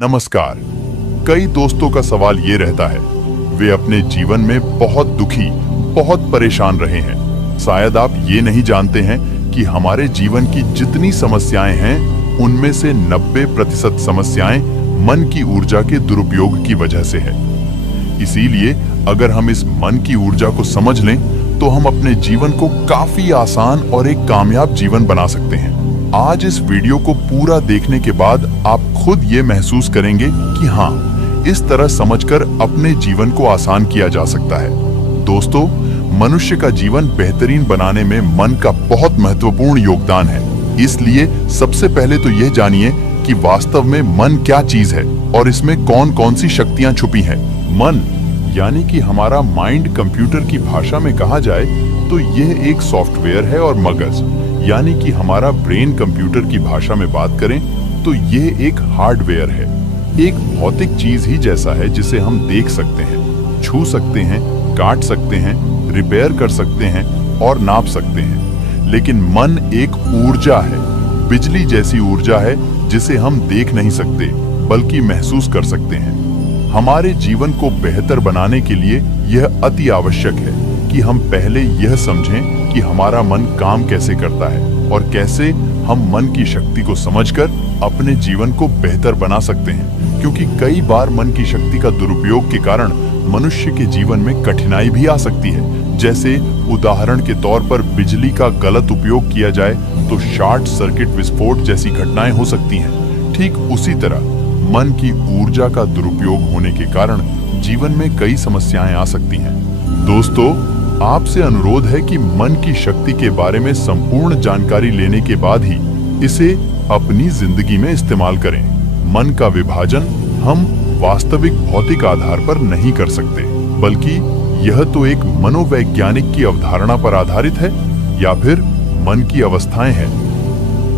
नमस्कार। कई दोस्तों का सवाल ये रहता है, वे अपने जीवन में बहुत दुखी, बहुत परेशान रहे हैं। शायद आप ये नहीं जानते हैं कि हमारे जीवन की जितनी समस्याएं हैं, उनमें से 90% समस्याएं मन की ऊर्जा के दुरुपयोग की वजह से है। इसीलिए अगर हम इस मन की ऊर्जा को समझ लें, तो हम अपने जीवन को काफी आसान और एक कामयाब जीवन बना सकते हैं। आज इस वीडियो को पूरा देखने के बाद आप खुद ये महसूस करेंगे कि हाँ, इस तरह समझकर अपने जीवन को आसान किया जा सकता है। दोस्तों, मनुष्य का जीवन बेहतरीन बनाने में मन का बहुत महत्वपूर्ण योगदान है। इसलिए सबसे पहले तो यह जानिए कि वास्तव में मन क्या चीज है और इसमें कौन कौन सी शक्तियां छुपी हैं। मन यानी कि हमारा माइंड कंप्यूटर की भाषा में कहा जाए तो यह एक सॉफ्टवेयर है, और मगज यानी कि हमारा ब्रेन कंप्यूटर की भाषा में बात करें तो यह एक हार्डवेयर है। एक भौतिक चीज ही जैसा है जिसे हम देख सकते हैं, छू सकते हैं, काट सकते हैं, रिपेयर कर सकते हैं और नाप सकते हैं। लेकिन मन एक ऊर्जा है, बिजली जैसी ऊर्जा है जिसे हम देख नहीं सकते बल्कि महसूस कर सकते हैं। हमारे जीवन को बेहतर बनाने के लिए यह अति आवश्यक है कि हम पहले यह समझें कि हमारा मन काम कैसे करता है और कैसे हम मन की शक्ति को समझकर अपने जीवन को बेहतर बना सकते हैं। क्योंकि कई बार मन की शक्ति का दुरुपयोग के कारण मनुष्य के जीवन में कठिनाई भी आ सकती है। जैसे उदाहरण के तौर पर बिजली का गलत उपयोग किया जाए तो शॉर्ट सर्किट विस्फोट जैसी घटनाएं हो सकती हैं। ठीक उसी तरह मन की ऊर्जा का दुरुपयोग होने के कारण जीवन में कई समस्याएं आ सकती हैं। दोस्तों, आपसे अनुरोध है कि मन की शक्ति के बारे में संपूर्ण जानकारी लेने के बाद ही इसे अपनी जिंदगी में इस्तेमाल करें। मन का विभाजन हम वास्तविक भौतिक आधार पर नहीं कर सकते, बल्कि यह तो एक मनोवैज्ञानिक की अवधारणा पर आधारित है या फिर मन की अवस्थाएं हैं।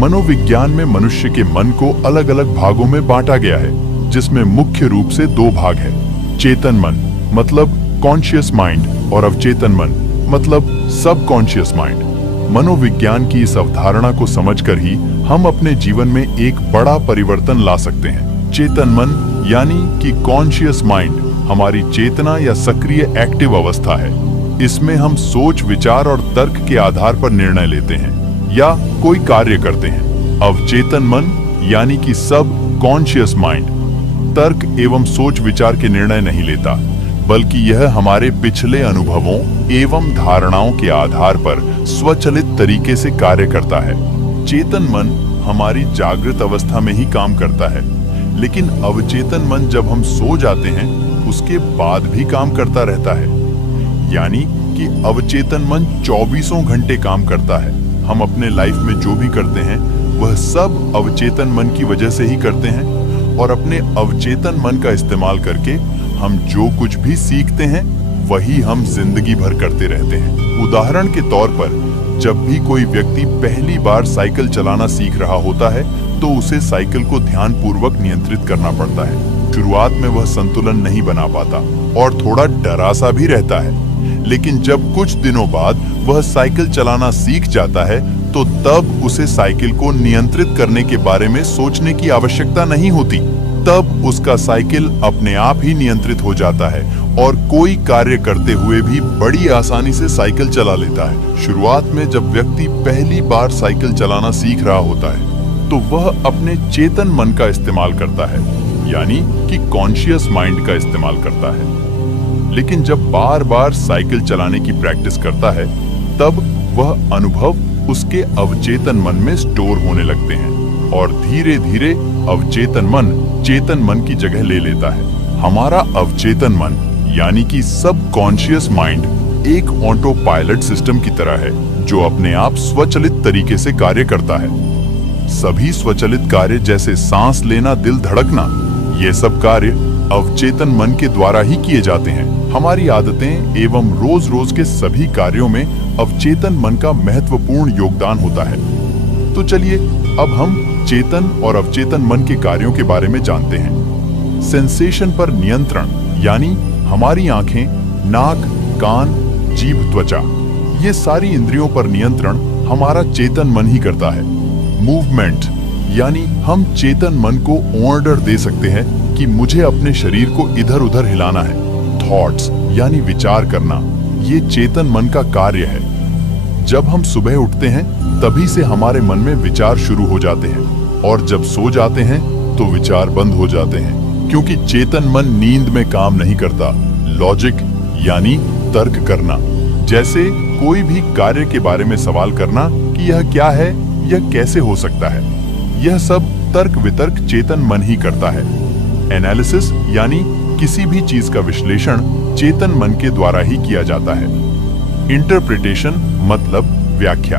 मनोविज्ञान में मनुष्य के मन को अलग अलग भागों में बांटा गया है, जिसमें मुख्य रूप से दो भाग है। चेतन मन मतलब कॉन्शियस माइंड और अवचेतन मन मतलब सबकॉन्शियस माइंड। मनोविज्ञान की इस अवधारणा को समझकर ही हम अपने जीवन में एक बड़ा परिवर्तन ला सकते हैं। चेतन मन यानी कि कॉन्शियस माइंड हमारी चेतना या सक्रिय एक्टिव अवस्था है। इसमें हम सोच, विचार और तर्क के आधार पर निर्णय लेते हैं या कोई कार्य करते हैं। अवचेतन मन यानी कि सब कॉन्शियस माइंड तर्क एवं सोच विचार के निर्णय नहीं लेता, बल्कि यह हमारे पिछले अनुभवों एवं धारणाओं के आधार पर स्वचालित तरीके से कार्य करता है। चेतन मन हमारी जागृत अवस्था में ही काम करता है, लेकिन अवचेतन मन जब हम सो जाते हैं उसके बाद भी काम करता रहता है। यानी कि अवचेतन मन 24 घंटे काम करता है। हम अपने लाइफ में जो भी करते हैं वह सब अवचेतन मन की वजह से ही करते हैं, और अपने अवचेतन मन का इस्तेमाल करके हम जो कुछ भी सीखते हैं वही हम जिंदगी भर करते रहते हैं। उदाहरण के तौर पर जब भी कोई व्यक्ति पहली बार साइकिल चलाना सीख रहा होता है तो उसे साइकिल को ध्यानपूर्वक नियंत्रित करना पड़ता है। शुरुआत में वह संतुलन नहीं बना पाता और थोड़ा डरा सा भी रहता है, लेकिन जब कुछ दिनों बाद वह साइकिल चलाना सीख जाता है तो तब उसे साइकिल को नियंत्रित करने के बारे में सोचने की आवश्यकता नहीं होती। तब उसका साइकिल अपने आप ही नियंत्रित हो जाता है और कोई कार्य करते हुए भी बड़ी आसानी से साइकिल चला लेता है। शुरुआत में जब व्यक्ति पहली बार साइकिल चलाना सीख रहा होता है तो वह अपने चेतन मन का इस्तेमाल करता है, यानी कि कॉन्शियस माइंड का इस्तेमाल करता है। लेकिन जब बार बार साइकिल चलाने की प्रैक्टिस करता है तब वह अनुभव उसके अवचेतन मन में स्टोर होने लगते हैं और धीरे धीरे अवचेतन मन चेतन मन की जगह ले लेता है। हमारा अवचेतन मन यानी कि सबकॉन्शियस माइंड एक ऑटो पायलट सिस्टम की तरह है जो अपने आप स्वचालित तरीके से कार्य करता है। सभी स्वचालित कार्य जैसे सांस लेना, दिल धड़कना, ये सब कार्य अवचेतन मन के द्वारा ही किए जाते हैं। हमारी आदतें एवं रोज रोज के सभी कार्यों में अवचेतन मन का महत्वपूर्ण योगदान होता है। तो चलिए अब हम चेतन और अवचेतन मन के कार्यों के बारे में जानते हैं। सेंसेशन पर नियंत्रण यानी हमारी आंखें, नाक, कान, जीभ, त्वचा, ये सारी इंद्रियों पर नियंत्रण हमारा चेतन मन ही करता है। मूवमेंट यानी हम चेतन मन को ऑर्डर दे सकते हैं कि मुझे अपने शरीर को इधर उधर हिलाना है। थॉट्स यानी विचार करना, ये चेतन मन का कार्य है। जब हम सुबह उठते हैं तभी से हमारे मन में विचार शुरू हो जाते हैं और जब सो जाते हैं तो विचार बंद हो जाते हैं, क्योंकि चेतन मन नींद में काम नहीं करता। लॉजिक यानी तर्क करना, जैसे कोई भी कार्य के बारे में सवाल करना कि यह क्या है, यह कैसे हो सकता है, यह सब तर्क वितर्क चेतन मन ही करता है। एनालिसिस यानी किसी भी चीज का विश्लेषण चेतन मन के द्वारा ही किया जाता है। इंटरप्रिटेशन मतलब व्याख्या,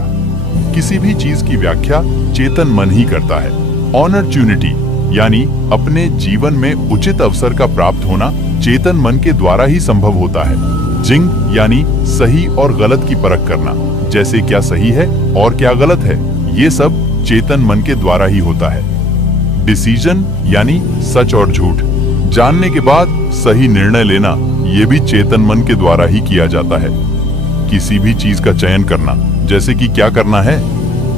किसी भी चीज की व्याख्या चेतन मन ही करता है। ऑनरच्युनिटी यानी अपने जीवन में उचित अवसर का प्राप्त होना चेतन मन के द्वारा ही संभव होता है। जिंग यानी सही और गलत की परख करना, जैसे क्या सही है और क्या गलत है, ये सब चेतन मन के द्वारा ही होता है। डिसीजन यानी सच और झूठ, जानने के बाद सही निर्णय लेना, ये भी चेतन मन के द्वारा ही किया जाता है। किसी भी चीज का चयन करना, जैसे कि क्या करना है,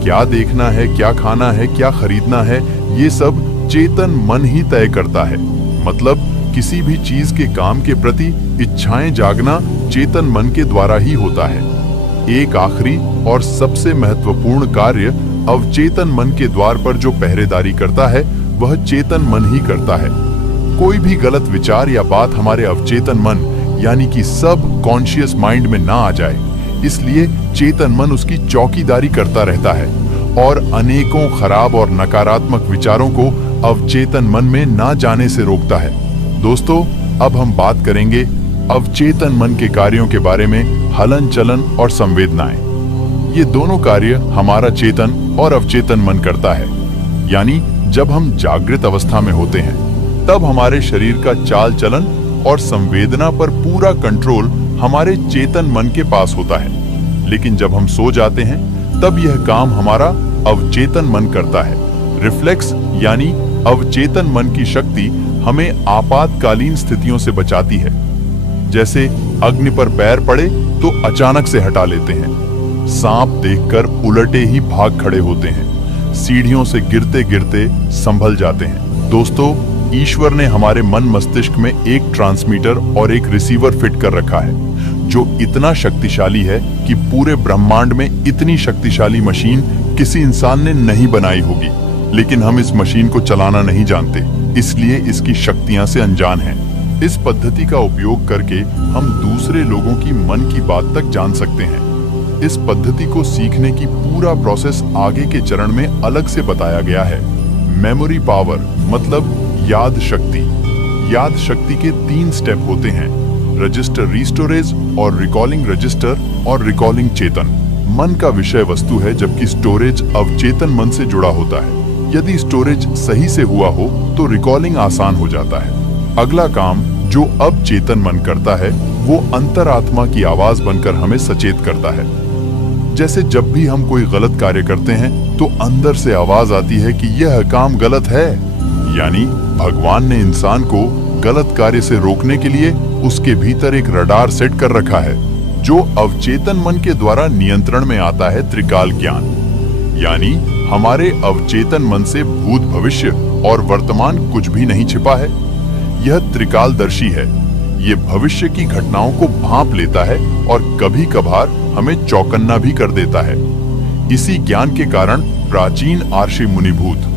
क्या देखना है, क्या खाना है, क्या खरीदना है, ये सब चेतन मन ही तय करता है। मतलब किसी भी चीज के काम के प्रति इच्छाएं जागना चेतन मन के द्वारा ही होता है। एक आखिरी और सबसे महत्वपूर्ण कार्य अवचेतन मन के द्वार पर जो पहरेदारी करता है वह चेतन मन ही करता है। कोई भी गलत विचार या बात हमारे अवचेतन मन यानी कि सब कॉन्शियस माइंड में ना आ जाए, इसलिए चेतन मन उसकी चौकीदारी करता रहता है और अनेकों खराब और नकारात्मक विचारों को अवचेतन मन में ना जाने से रोकता है। दोस्तों, अब हम बात करेंगे अवचेतन मन के कार्यों के बारे में, हलन चलन और संवेदनाएं। ये दोनों कार्य हमारा चेतन और अवचेतन मन करता है। यानी जब हम जागृत अवस्था में होते हैं तब हमारे शरीर का चाल चलन और संवेदना पर पूरा कंट्रोल हमारे चेतन मन के पास होता है, लेकिन जब हम सो जाते हैं तब यह काम हमारा अवचेतन मन करता है। रिफ्लेक्स यानी अवचेतन मन की शक्ति हमें आपातकालीन स्थितियों से बचाती है, जैसे अग्नि पर पैर पड़े तो अचानक से हटा लेते हैं, सांप देखकर उलटे ही भाग खड़े होते हैं, सीढ़ियों से गिरते गिरते संभल जाते हैं। दोस्तों, ईश्वर ने हमारे मन मस्तिष्क में एक ट्रांसमीटर और एक रिसीवर फिट कर रखा है जो इतना शक्तिशाली है कि पूरे ब्रह्मांड में इतनी शक्तिशाली मशीन किसी इंसान ने नहीं बनाई होगी, लेकिन हम इस मशीन को चलाना नहीं जानते, इसलिए इसकी शक्तियां से अनजान हैं। इस पद्धति का उपयोग करके हम दूसरे लोगों की मन की बात तक जान सकते हैं। इस पद्धति को सीखने की पूरा प्रोसेस आगे के चरण में अलग से बताया गया है। मेमोरी पावर मतलब याद शक्ति। याद शक्ति के 3 स्टेप होते हैं, रजिस्टर रीस्टोरेज और रिकॉलिंग रजिस्टर और रिकॉलिंग चेतन। मन का विषय वस्तु है, जबकि स्टोरेज अवचेतन मन से जुड़ा होता है। यदि स्टोरेज सही से हुआ हो तो रिकॉलिंग आसान हो जाता है। अगला काम जो अब चेतन मन करता है वो अंतरात्मा की आवाज बनकर हमें सचेत करता है। जैसे जब भी हम कोई गलत कार्य करते हैं तो अंदर से आवाज आती है कि यह काम गलत है। यानी भगवान ने इंसान को गलत कार्य से रोकने के लिए उसके भीतर एक रडार सेट कर रखा है जो अवचेतन मन के द्वारा नियंत्रण में आता है। त्रिकाल ज्ञान यानी हमारे अवचेतन मन से भूत, भविष्य और वर्तमान कुछ भी नहीं छिपा है। यह त्रिकालदर्शी है। ये भविष्य की घटनाओं को भांप लेता है और कभी कभार हमें चौकन्ना भी कर देता है। इसी ज्ञान के कारण प्राचीन आर्षि मुनिभूत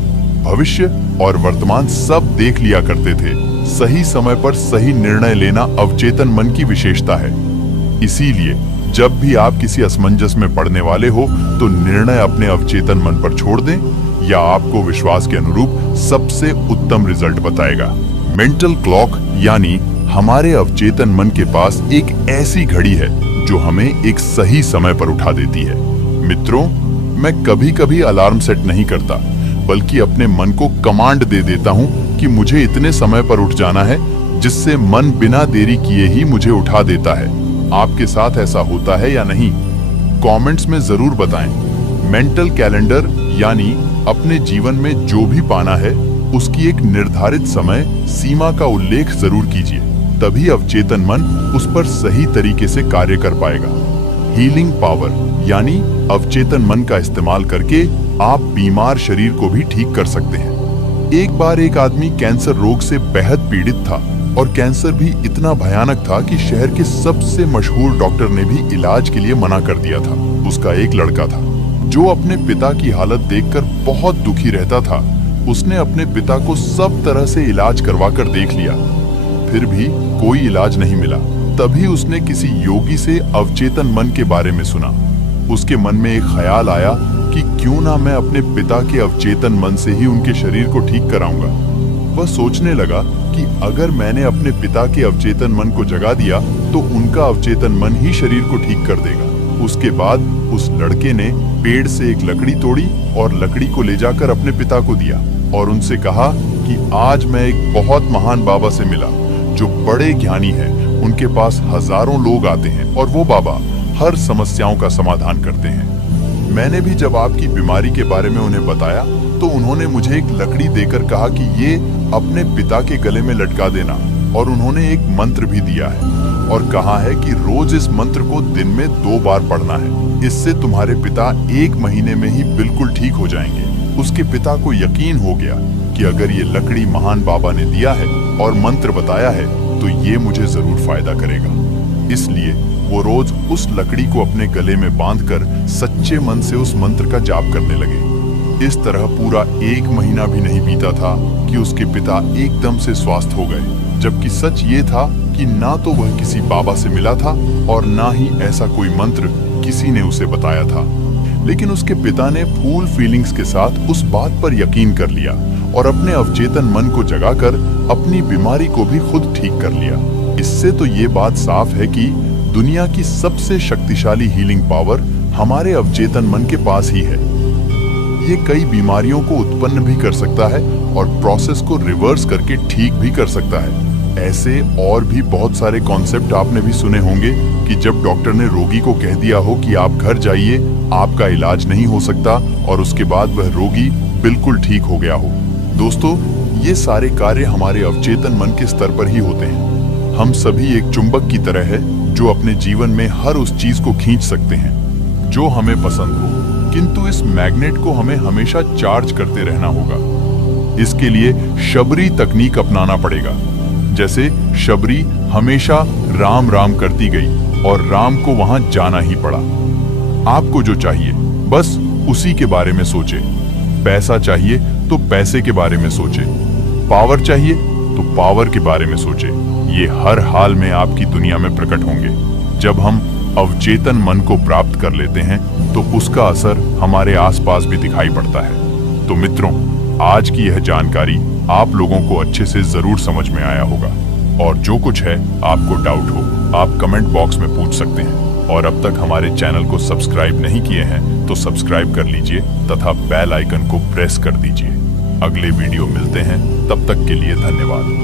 भविष्य और वर्तमान सब देख लिया करते थे। सही समय पर सही निर्णय लेना अवचेतन मन की विशेषता है। इसीलिए जब भी आप किसी असमंजस में पड़ने वाले हो तो निर्णय अपने अवचेतन मन पर छोड़ दें, या आपको विश्वास के अनुरूप सबसे उत्तम रिजल्ट बताएगा। मेंटल क्लॉक यानी हमारे अवचेतन मन के पास एक ऐसी घड़ी है जो हमें एक सही समय पर उठा देती है। मित्रों, मैं कभी कभी अलार्म सेट नहीं करता, बल्कि अपने मन को कमांड दे देता हूं कि मुझे इतने समय पर उठ जाना है, जिससे मन बिना देरी किए ही मुझे उठा देता है। आपके साथ ऐसा होता है या नहीं? कमेंट्स में जरूर बताएं। मेंटल कैलेंडर यानी अपने जीवन में जो भी पाना है उसकी एक निर्धारित समय सीमा का उल्लेख जरूर कीजिए, तभी अवचेतन मन उस पर सही तरीके से कार्य कर पाएगा। हीलिंग पावर यानी अवचेतन मन का इस्तेमाल करके आप बीमार शरीर को भी ठीक कर सकते हैं। एक बार एक आदमी कैंसर रोग से बेहद पीड़ित था और कैंसर भी इतना भयानक था कि शहर के सबसे मशहूर डॉक्टर ने भी इलाज के लिए मना कर दिया था। उसका एक लड़का था जो अपने पिता की हालत देखकर बहुत दुखी रहता था। उसने अपने पिता को सब तरह से इलाज करवाकर देख लिया, फिर भी कोई इलाज नहीं मिला। तभी उसने किसी योगी से अवचेतन मन के बारे में सुना। उसके मन में एक ख्याल आया कि क्यों ना मैं अपने पिता के अवचेतन मन से ही उनके शरीर को ठीक कराऊंगा। वह सोचने लगा कि अगर मैंने अपने पिता के अवचेतन मन को जगा दिया तो उनका अवचेतन मन ही शरीर को ठीक कर देगा। उसके बाद उस लड़के ने पेड़ से एक लकड़ी तोड़ी और लकड़ी को ले जाकर अपने पिता को दिया और उनसे कहा कि आज मैं एक बहुत महान बाबा से मिला जो बड़े ज्ञानी हैं। उनके पास हजारों लोग आते हैं और वो बाबा हर समस्याओं का समाधान करते हैं। मैंने भी जब आपकी बीमारी के बारे में उन्हें बताया तो उन्होंने मुझे एक लकड़ी देकर कहा कि ये अपने पिता के गले में लटका देना, और उन्होंने एक मंत्र भी दिया है और कहा है कि रोज इस मंत्र को दिन में 2 बार पढ़ना है। इससे तुम्हारे पिता 1 महीने में ही बिल्कुल ठीक हो जाएंगे। उसके पिता को यकीन हो गया कि अगर ये लकड़ी महान बाबा ने दिया है और मंत्र बताया है तो ये मुझे जरूर फायदा करेगा। इसलिए वो रोज उस लकड़ी को अपने गले में बांधकर सच्चे मन से उस मंत्र का जाप करने लगे। इस तरह पूरा 1 महीना भी नहीं बीता था कि उसके पिता एकदम से स्वस्थ हो गए, जबकि सच ये था कि ना तो वह किसी बाबा से मिला था और ना ही ऐसा कोई मंत्र किसी ने उसे बताया था। लेकिन उसके पिता ने फुल फीलिंग्स के साथ उस बात पर यकीन कर लिया और अपने अवचेतन मन को जगाकर अपनी बीमारी को भी खुद ठीक कर लिया। इससे तो ये बात साफ है कि दुनिया की सबसे शक्तिशाली हीलिंग पावर हमारे अवचेतन मन के पास ही है। ये कई बीमारियों को उत्पन्न भी कर सकता है और प्रोसेस को रिवर्स करके ठीक भी कर सकता है। ऐसे और भी बहुत सारे कॉन्सेप्ट आपने भी सुने होंगे कि जब डॉक्टर ने रोगी को कह दिया हो कि आप घर जाइए, आपका इलाज नहीं हो सकता, और उसके बाद वह रोगी बिल्कुल ठीक हो गया हो। दोस्तों, ये सारे कार्य हमारे अवचेतन मन के स्तर पर ही होते हैं। हम सभी एक चुंबक की तरह है जो अपने जीवन में हर उस चीज को खींच सकते हैं जो हमें पसंद हो, किंतु इस मैग्नेट को हमें हमेशा चार्ज करते रहना होगा। इसके लिए शबरी तकनीक अपनाना पड़ेगा। जैसे शबरी हमेशा राम राम करती गई और राम को वहां जाना ही पड़ा। आपको जो चाहिए बस उसी के बारे में सोचे। पैसा चाहिए तो पैसे के बारे में सोचे, पावर चाहिए तो पावर के बारे में सोचे। ये हर हाल में आपकी दुनिया में प्रकट होंगे। जब हम अवचेतन मन को प्राप्त कर लेते हैं तो उसका असर हमारे आसपास भी दिखाई पड़ता है। तो मित्रों, आज की यह जानकारी आप लोगों को अच्छे से जरूर समझ में आया होगा, और जो कुछ है आपको डाउट हो आप कमेंट बॉक्स में पूछ सकते हैं। और अब तक हमारे चैनल को सब्सक्राइब नहीं किए हैं तो सब्सक्राइब कर लीजिए तथा बेल आइकन को प्रेस कर दीजिए। अगले वीडियो मिलते हैं, तब तक के लिए धन्यवाद।